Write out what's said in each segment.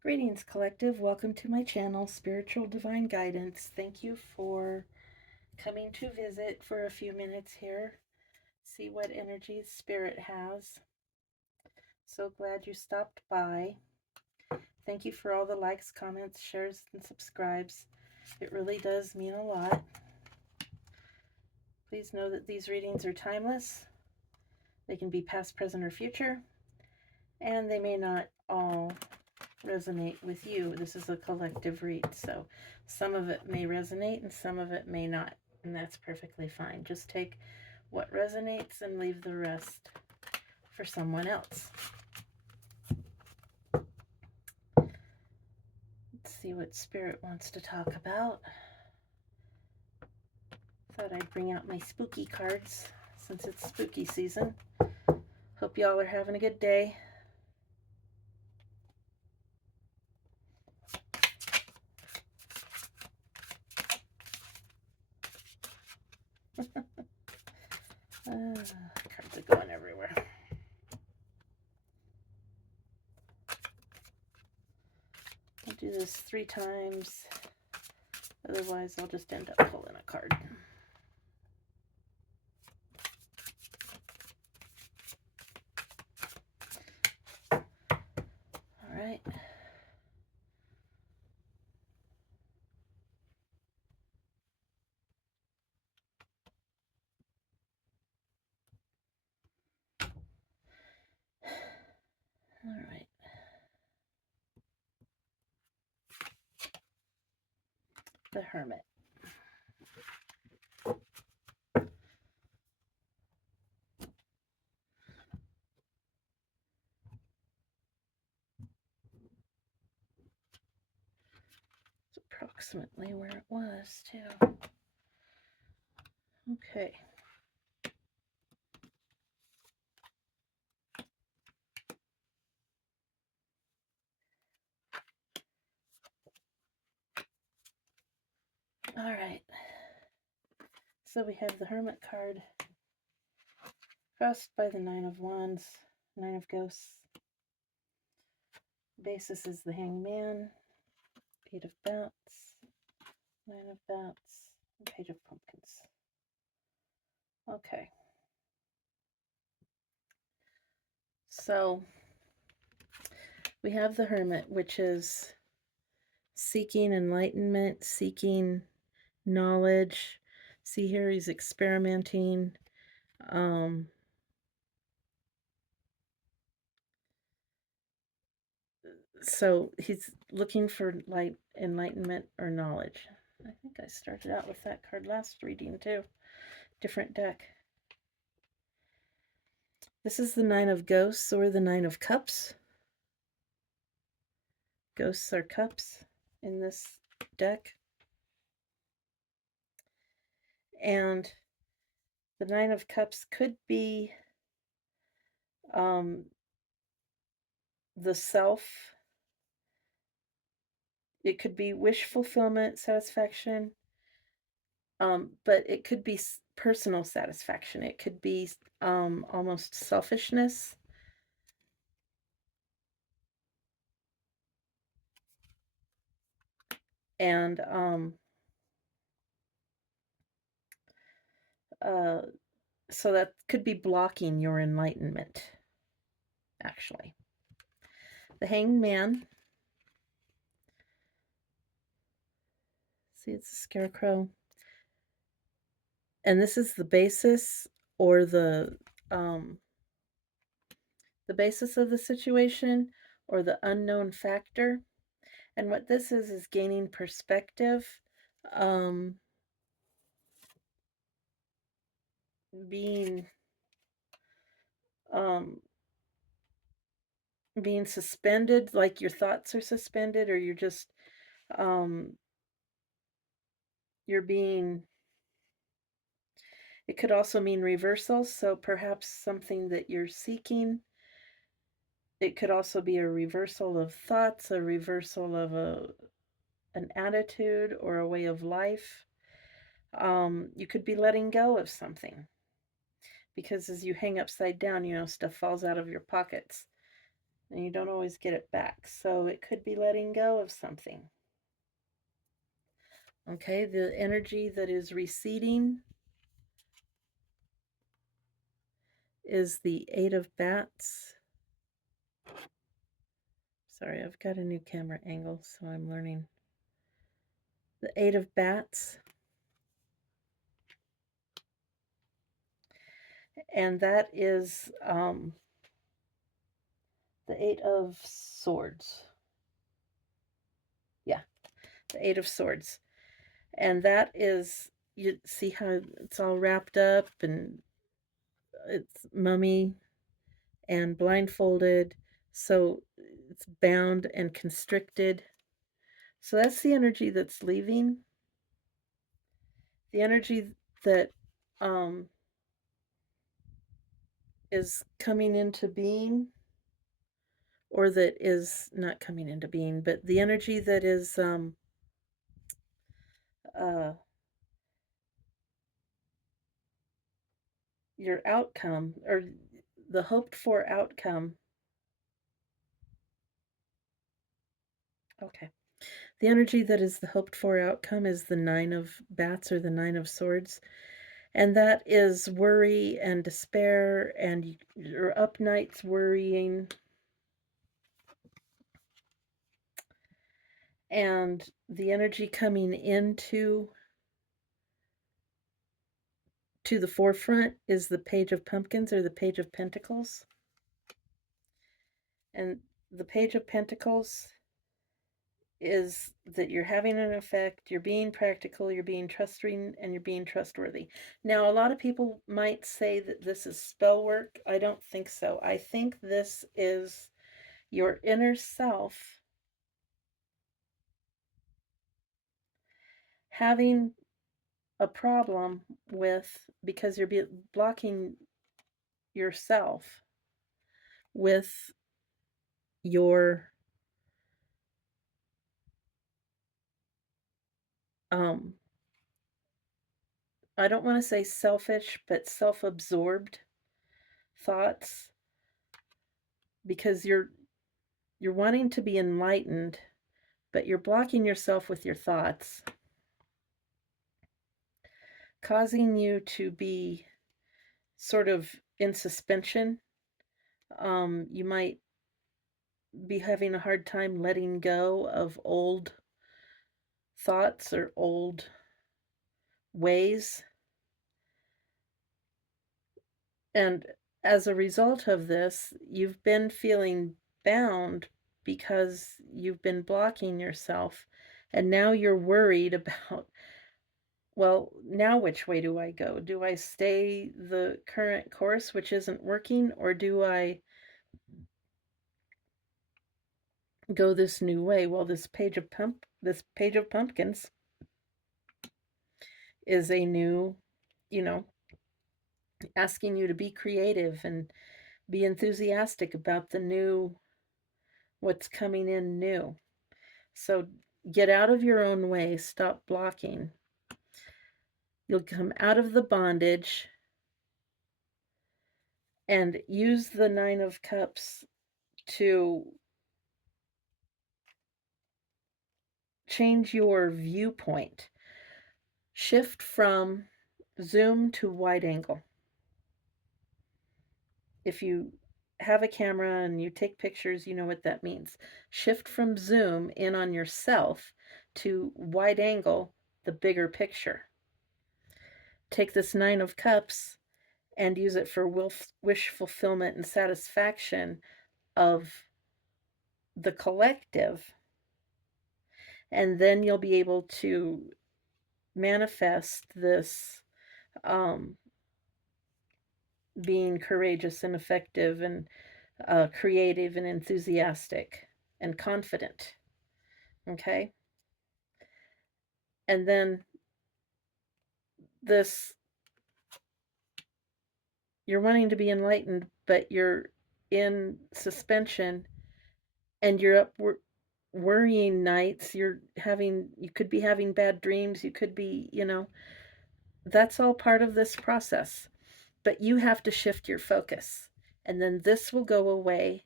Greetings, Collective. Welcome to my channel, Spiritual Divine Guidance. Thank you for coming to visit for a few minutes here. See what energies Spirit has. So glad you stopped by. Thank you for all the likes, comments, shares, and subscribes. It really does mean a lot. Please know that these readings are timeless. They can be past, present, or future. And they may not all resonate with you. This is a collective read, so some of it may resonate and some of it may not, and that's perfectly fine. Just take what resonates and leave the rest for someone else. Let's see what Spirit wants to talk about. Thought I'd bring out my spooky cards since it's spooky season. Hope y'all are having a good day. Cards are going everywhere. I'll do this 3 times. Otherwise, I'll just end up pulling a card. All right. All right. The Hermit. It's approximately where it was, too. Okay. All right. So we have the Hermit card, crossed by the 9 of Wands, 9 of Ghosts. Basis is the Hangman, 8 of Bats, 9 of Bats, and Page of Pumpkins. Okay. So we have the Hermit, which is seeking enlightenment, seeking knowledge. See here, he's experimenting. So he's looking for light, enlightenment, or knowledge. I think I started out with that card last reading too. Different deck. This is the 9 of Ghosts or the 9 of Cups. Ghosts are cups in this deck. And the 9 of Cups could be the self. It could be wish fulfillment, satisfaction, but it could be personal satisfaction. It could be almost selfishness. And so that could be blocking your enlightenment, actually. The Hanged Man. See, it's a scarecrow. And this is the basis or the basis of the situation or the unknown factor. And what this is gaining perspective, being being suspended, like your thoughts are suspended, or you're just you're being, it could also mean reversal, so perhaps something that you're seeking. It could also be a reversal of thoughts, a reversal of an attitude or a way of life. You could be letting go of something, because as you hang upside down, stuff falls out of your pockets. and you don't always get it back. So it could be letting go of something. Okay, the energy that is receding is the Eight of Bats. Sorry, I've got a new camera angle, so I'm learning. The Eight of Bats. And that is the Eight of Swords. Yeah, the Eight of Swords. And that is, you see how it's all wrapped up and it's mummy and blindfolded. So it's bound and constricted. So that's the energy that's leaving. The energy that is coming into being, or that is not coming into being, but the energy that is uh, your outcome, or the hoped for outcome. Okay. The energy that is the hoped for outcome is the Nine of Bats, or the Nine of Swords. And that is worry and despair, and you're up nights worrying. And the energy coming into to the forefront is the Page of Pumpkins, or the Page of Pentacles. And the Page of Pentacles is that you're having an effect, you're being practical, you're being trusting, and you're being trustworthy. Now, a lot of people might say that this is spell work. I don't think so. I think this is your inner self having a problem with, because you're blocking yourself with your um I don't want to say selfish, but self-absorbed thoughts, because you're wanting to be enlightened, but you're blocking yourself with your thoughts, causing you to be sort of in suspension. You might be having a hard time letting go of old thoughts or old ways. And as a result of this, you've been feeling bound because you've been blocking yourself. And now you're worried about, well, now which way do I go? Do I stay the current course, which isn't working, or do I go this new way? Well, this Page of Pumpkins is a new, you know, asking you to be creative and be enthusiastic about the new, what's coming in new. So get out of your own way, stop blocking. You'll come out of the bondage and use the Nine of Cups to change your viewpoint. Shift from zoom to wide angle. If you have a camera and you take pictures, you know what that means. Shift from zoom in on yourself to wide angle, the bigger picture. Take this Nine of Cups and use it for wish fulfillment and satisfaction of the collective. And then you'll be able to manifest this being courageous and effective and creative and enthusiastic and confident. Okay? And then this, you're wanting to be enlightened, but you're in suspension and you're up worrying nights. You could be having bad dreams. You could be, that's all part of this process. But you have to shift your focus. And then this will go away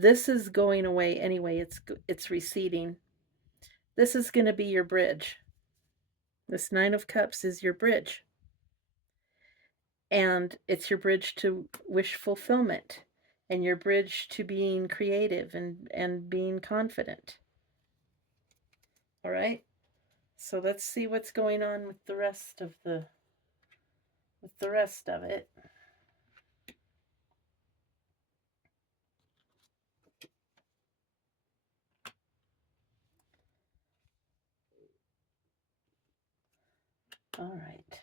This is going away anyway. It's receding. This is going to be your bridge. This Nine of Cups is your bridge. And it's your bridge to wish fulfillment and your bridge to being creative and being confident. All right? So let's see what's going on with the rest of it. All right.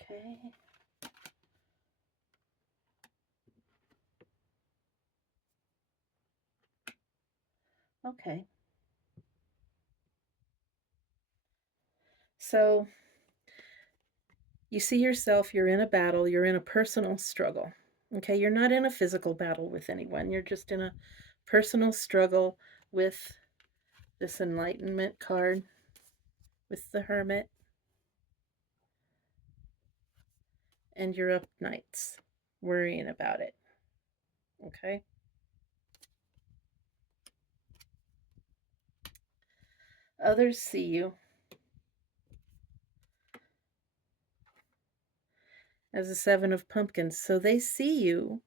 Okay. Okay. So you see yourself, you're in a battle, you're in a personal struggle. Okay, you're not in a physical battle with anyone, you're just in a personal struggle with this Enlightenment card, with the Hermit, and you're up nights worrying about it. Okay. Others see you as a Seven of Pumpkins, so they see you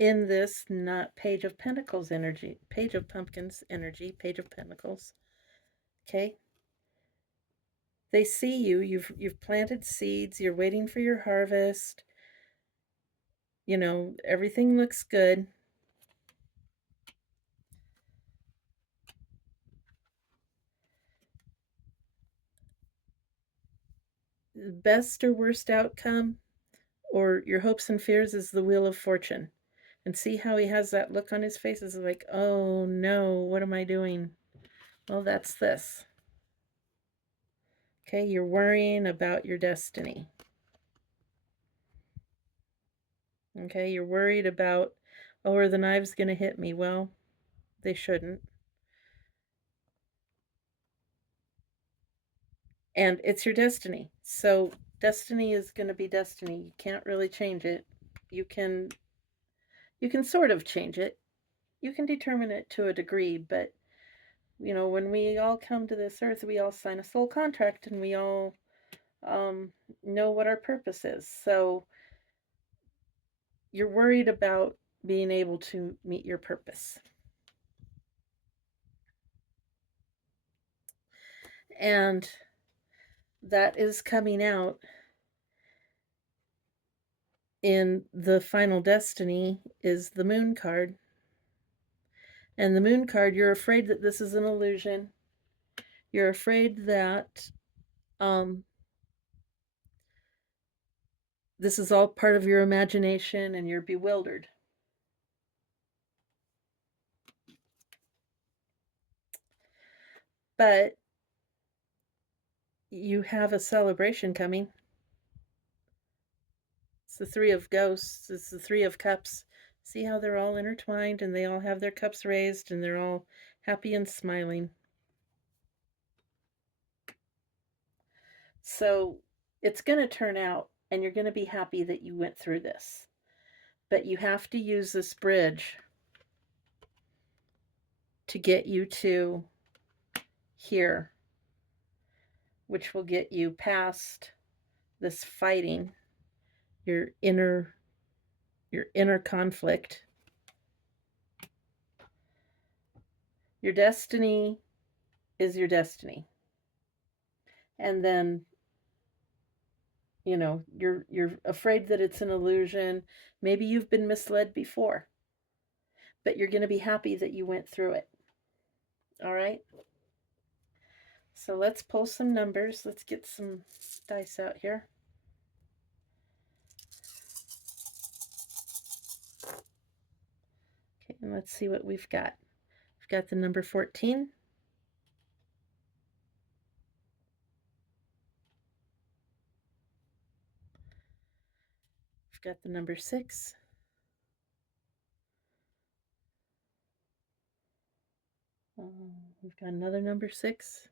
in this not Page of Pentacles energy, Page of Pumpkins energy, Page of Pentacles. Okay. They see you. You've planted seeds. You're waiting for your harvest. You know, everything looks good. Best or worst outcome, or your hopes and fears, is the Wheel of Fortune. And see how he has that look on his face? Is like, oh no, what am I doing? Well, that's this. Okay, you're worrying about your destiny. Okay, you're worried about, oh, are the knives going to hit me? Well, they shouldn't. And it's your destiny. So destiny is going to be destiny. You can't really change it. You can sort of change it. You can determine it to a degree, but you know, when we all come to this earth, we all sign a soul contract and we all know what our purpose is. So you're worried about being able to meet your purpose. And that is coming out in the Final Destiny is the Moon card. And the Moon card, you're afraid that this is an illusion. You're afraid that this is all part of your imagination and you're bewildered. But you have a celebration coming. It's the Three of Ghosts, it's the Three of Cups. See how they're all intertwined and they all have their cups raised and they're all happy and smiling. So it's going to turn out and you're going to be happy that you went through this. But you have to use this bridge to get you to here, which will get you past this fighting, your inner conflict. Your destiny is your destiny. And then you know, you're afraid that it's an illusion. Maybe you've been misled before. But you're going to be happy that you went through it. All right? So let's pull some numbers. Let's get some dice out here. Okay, and let's see what we've got. We've got the number 14. We've got the number 6. We've got another number 6.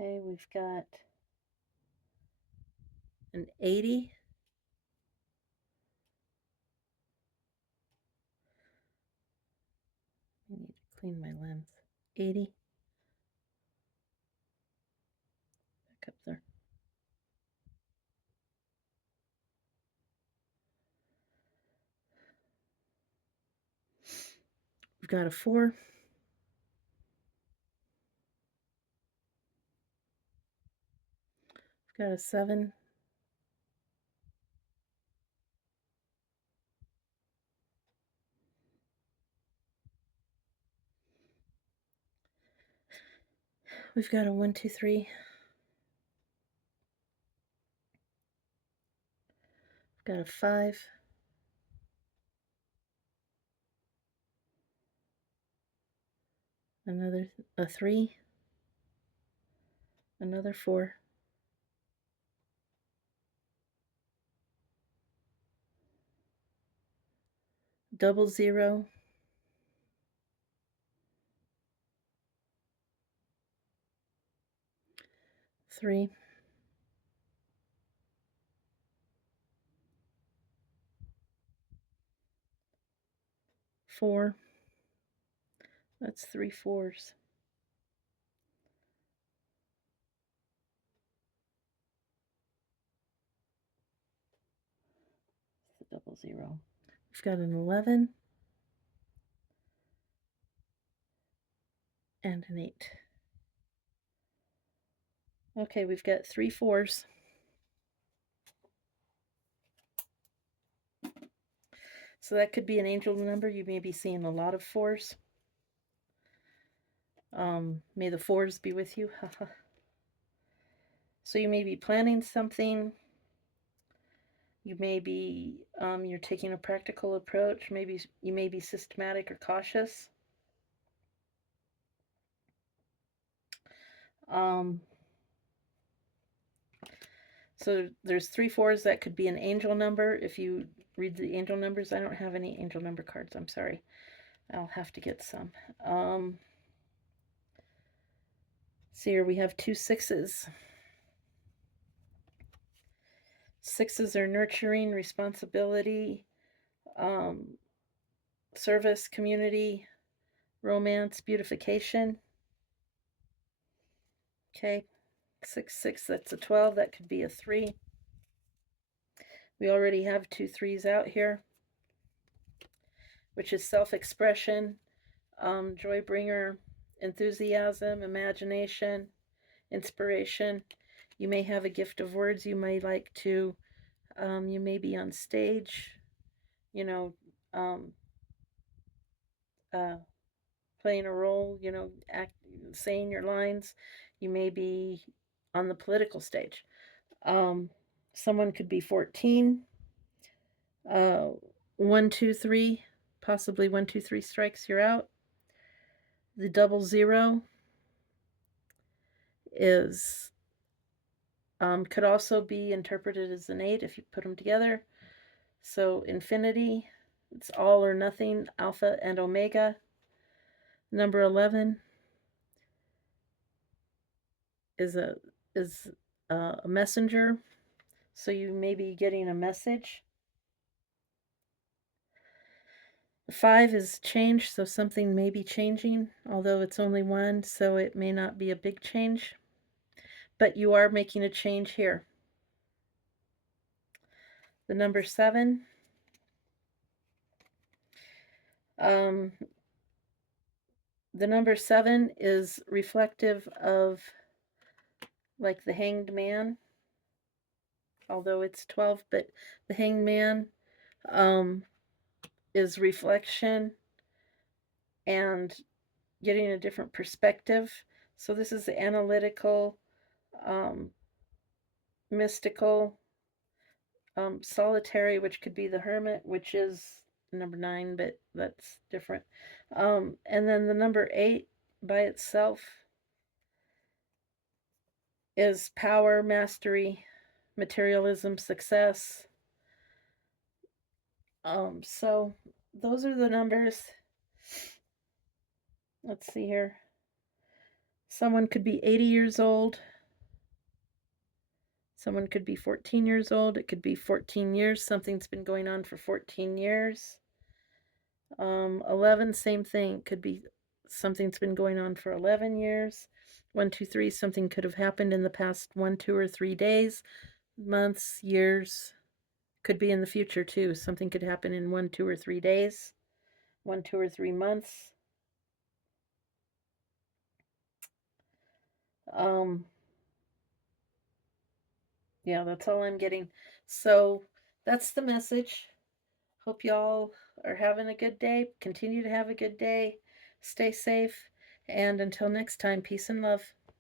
Okay, we've got an 80. I need to clean my lens. 80. Back up there. We've got a 4. We've got a 7. We've got a 1, 2, 3. We've got a 5. Another a 3. Another 4. Double 0. 3. 4. That's 3 4s. It's a double 0. We've got an 11 and an 8. Okay, we've got 3 4s. So that could be an angel number. You may be seeing a lot of 4s. May the 4s be with you. So you may be planning something. You may be, you're taking a practical approach. Maybe you may be systematic or cautious. So there's 3 4s. That could be an angel number. If you read the angel numbers, I don't have any angel number cards. I'm sorry. I'll have to get some. See here, we have 2 6s. 6s are nurturing, responsibility, service, community, romance, beautification. Okay, 6 6, that's a 12. That could be a 3. We already have 2 3s out here, which is self-expression, joy bringer, enthusiasm, imagination, inspiration. You may have a gift of words. You may like to, you may be on stage, you know, playing a role, saying your lines. You may be on the political stage. Someone could be 14. 1, 2, 3, possibly 1, 2, 3 strikes, you're out. The double 0 is could also be interpreted as an 8 if you put them together. So infinity, it's all or nothing, alpha and omega. Number 11 is a messenger. So you may be getting a message. 5 is change, so something may be changing, although it's only 1, so it may not be a big change. But you are making a change here. The number 7, the number 7 is reflective of like the Hanged Man, although it's 12, but the Hanged Man is reflection and getting a different perspective. So this is analytical, mystical, solitary, which could be the Hermit, which is number 9, but that's different. And then the number 8 by itself is power, mastery, materialism, success. So those are the numbers. Let's see here. Someone could be 80 years old. Someone could be 14 years old. It could be 14 years. Something's been going on for 14 years. 11, same thing. Could be something's been going on for 11 years. 1, 2, 3, something could have happened in the past 1, 2, or 3 days, months, years. Could be in the future too. Something could happen in 1, 2, or 3 days, 1, 2, or 3 months. Yeah, that's all I'm getting. So that's the message. Hope y'all are having a good day. Continue to have a good day. Stay safe. And until next time, peace and love.